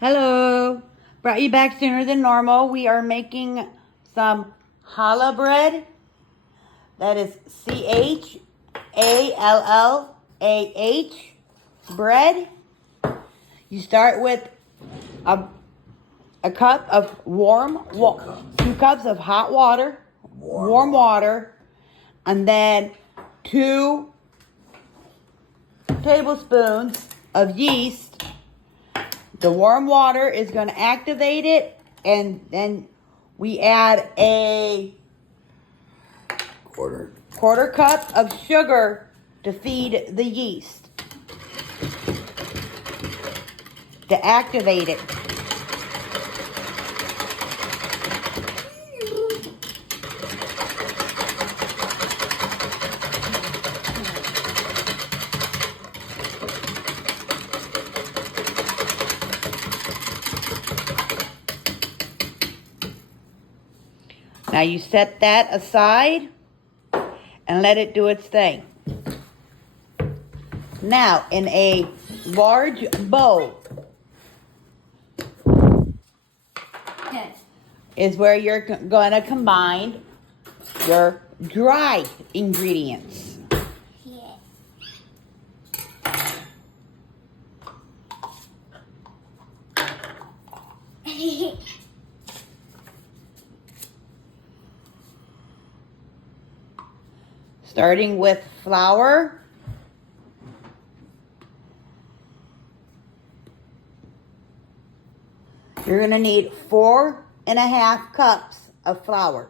Hello. Brought you back sooner than normal. We are making some challah bread. That is CHALLAH bread. You start with a cup of two cups of hot water, warm water, and then 2 tablespoons of yeast. The warm water is going to activate it, and then we add a quarter cup of sugar to feed the yeast to activate it. Now you set that aside and let it do its thing. Now, in a large bowl is where you're going to combine your dry ingredients. Starting with flour. You're going to need 4.5 cups of flour.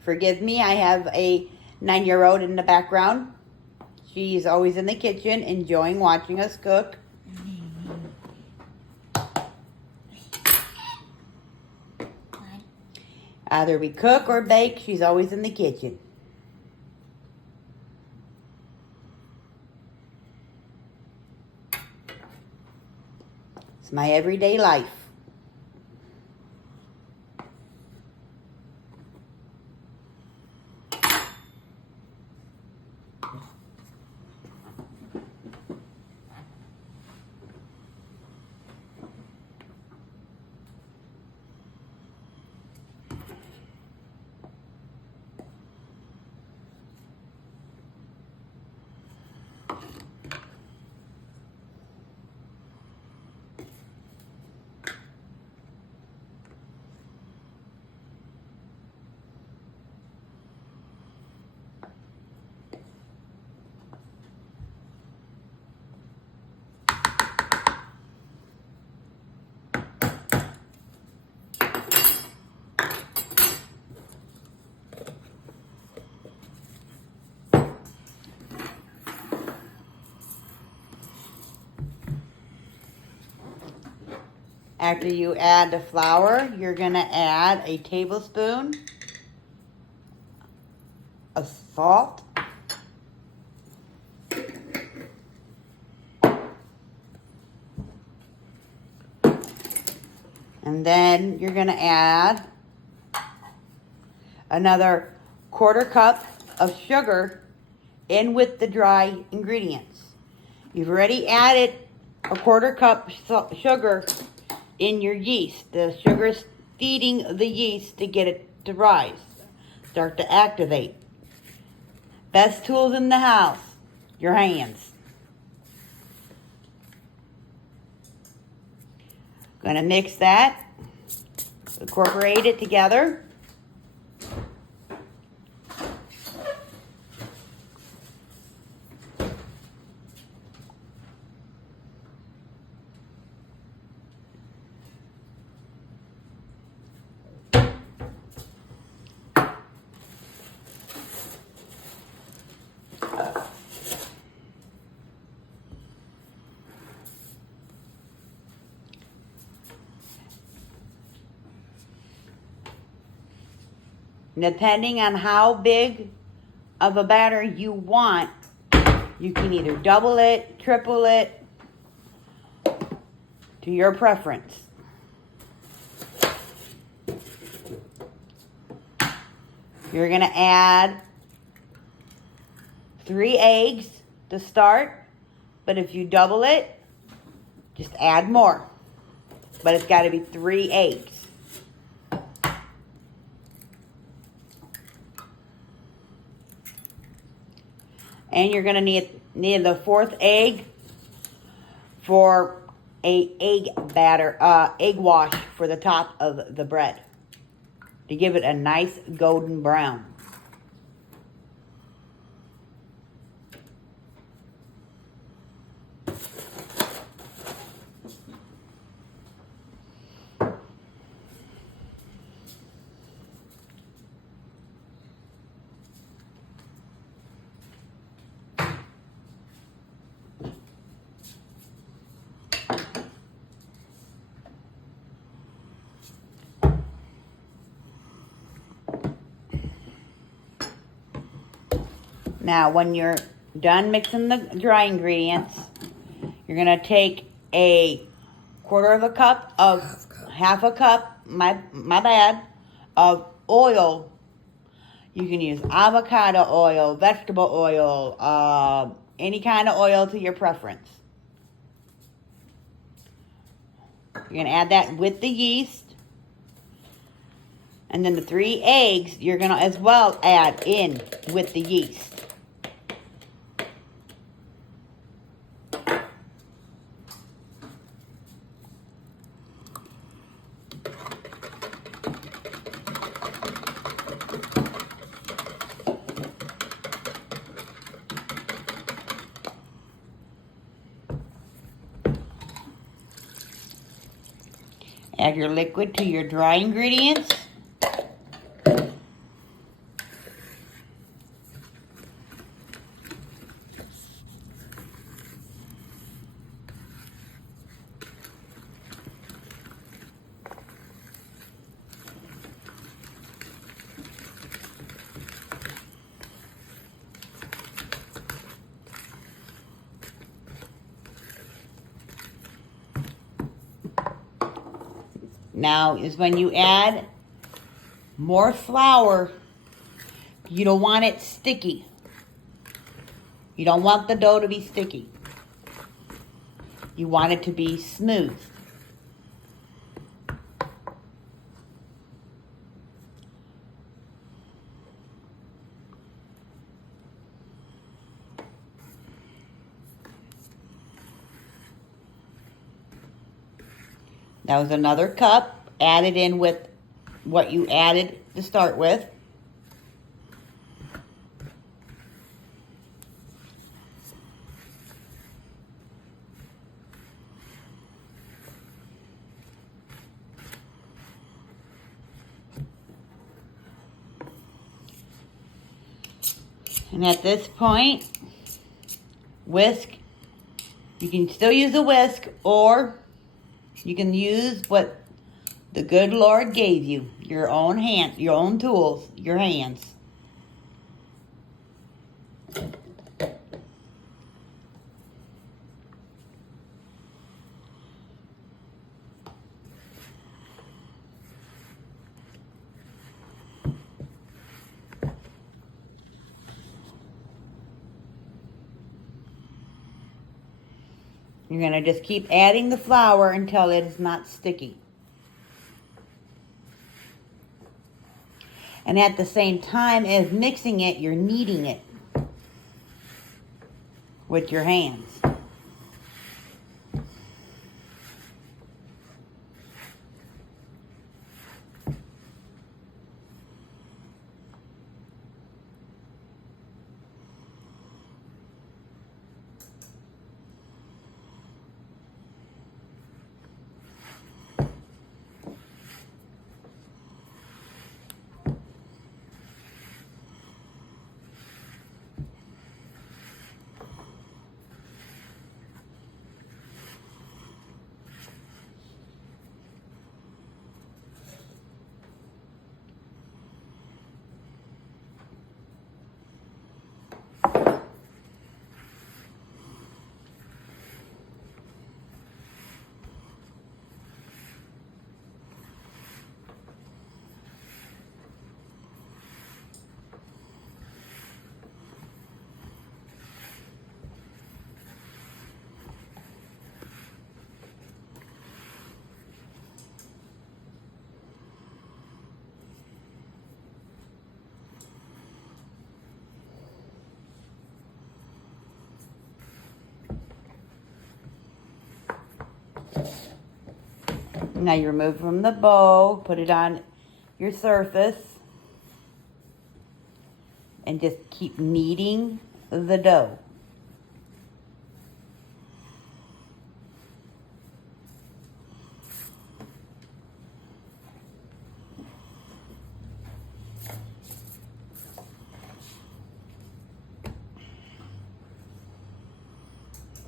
Forgive me, I have a 9-year-old in the background. She's always in the kitchen enjoying watching us cook. Either we cook or bake, she's always in the kitchen. It's my everyday life. After you add the flour, you're going to add a tablespoon of salt. And then you're going to add another quarter cup of sugar in with the dry ingredients. You've already added a quarter cup sugar in your yeast. The sugar's feeding the yeast to get it to rise, start to activate. Best tools in the house, your hands. Gonna mix that, incorporate it together. Depending on how big of a batter you want, you can either double it, triple it, to your preference. You're going to add 3 eggs to start, but if you double it, just add more. But it's got to be 3 eggs. And you're going to need the 4th egg for a egg wash for the top of the bread to give it a nice golden brown. Now, when you're done mixing the dry ingredients, you're going to take a half a cup, my bad, of oil. You can use avocado oil, vegetable oil, any kind of oil to your preference. You're going to add that with the yeast. And then the 3 eggs, you're going to as well add in with the yeast. Add your liquid to your dry ingredients. Now is when you add more flour. You don't want it sticky. You don't want the dough to be sticky. You want it to be smooth. That was another cup added in with what you added to start with. And at this point, whisk. You can still use a whisk, or you can use what the good Lord gave you, your own hand, your own tools, your hands. You're going to just keep adding the flour until it is not sticky. And at the same time as mixing it, you're kneading it with your hands. Now you remove from the bowl, put it on your surface, and just keep kneading the dough.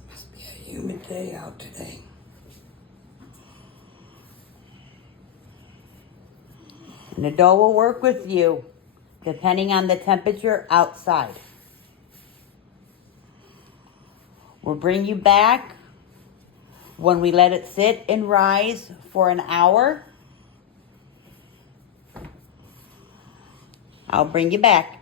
Must be a humid day out today. And the dough will work with you depending on the temperature outside. We'll bring you back when we let it sit and rise for an hour. I'll bring you back.